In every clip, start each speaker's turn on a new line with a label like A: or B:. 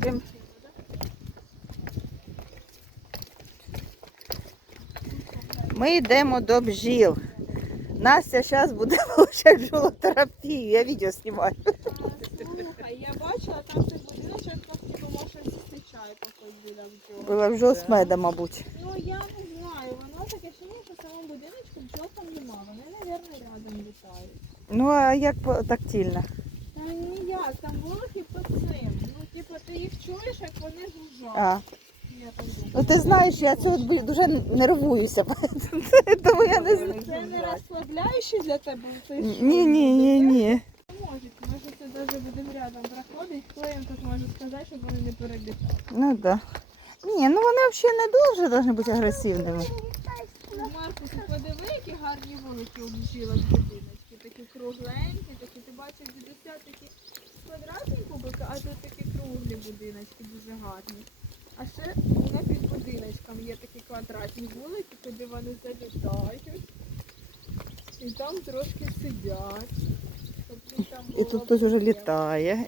A: Прям- Ми йдемо до бджіл. Настя зараз буде получати бджолотерапію. Я відео знімаю.
B: Слухай, я бачила там цей будиночок, було щось зустрічає походу біля бджол.
A: Була бджол з меда, мабуть.
B: Ну я не знаю, воно таке ще що в самому будиночку бджол там нема. Вони, мабуть, рядом літають.
A: Ну а як тактильно?
B: Та ніяк, там по цим. Ну, ти їх чуєш, як вони жужжать.
A: А. Ну ти знаєш, я цього дуже нервуюся, тому я не знаю.
B: Це не розслабляюче для тебе? цей шум?
A: Ні, ні, ні, ні.
B: Можуть, може це навіть будемо рядом проходити, хто їм тут може сказати, щоб вони не перелітали.
A: Ну так. Да. Ні, ну вони взагалі не дуже повинні бути агресивними.
B: Маркус, подиви, які гарні вулики обжила з будиночки. Такі кругленькі, такі, ти бачиш, дідуся такі квадратні кубики, а тут такі круглі будиночки, дуже гарні. А ще воно під будиночком є такі квадратні вулики, куди вони залітають. І там трошки сидять. щоб їм там
A: І тут хтось вже літає.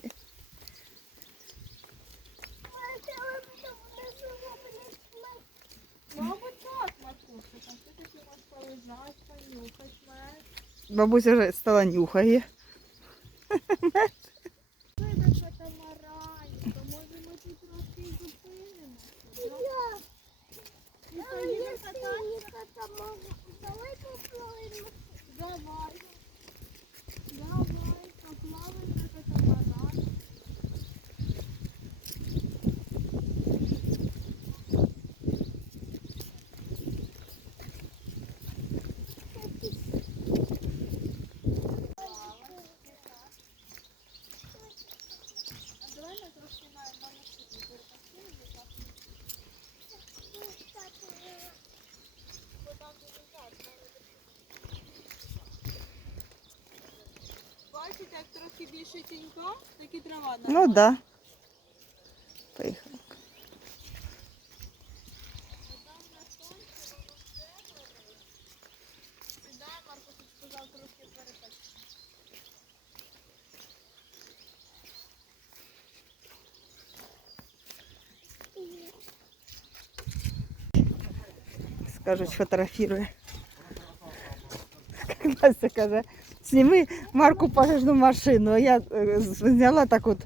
B: Мабуть, так, Маркуша, там ти таки можеш полежати, понюхати мед.
A: Бабуся вже стала нюхає.
B: Ми на катамарані, то може ми тут трошки поїдемо кататися? Давай. Давай, поплаваємо на катамарані. А давай ми трошки на на машині перепочинемо, так? Бо там дуже жарко. Бачите, як трохи більше тінька, так і трава
A: Ну
B: нормальна.
A: так. Да. Поїхали.
B: Там на сонці воно все горить. Сідай, Марко, ти сказав трошки перепочити.
A: Скажуть, фотографірує. Настя каже, зніми Марку пожежну машину. А я е, зняла так от,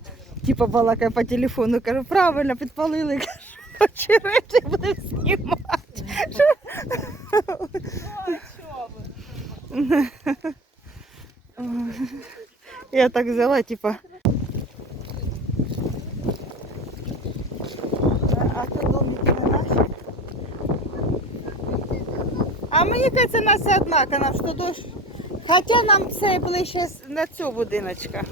A: типу балакаю по телефону, кажу, правильно, підпалили. Кажу, очереті будемо знімати. Я так взяла, типа. А то домик не наш. А мені кажеться, нас все однаково, що дощ. Хоча нам це ближче на цю будиночка.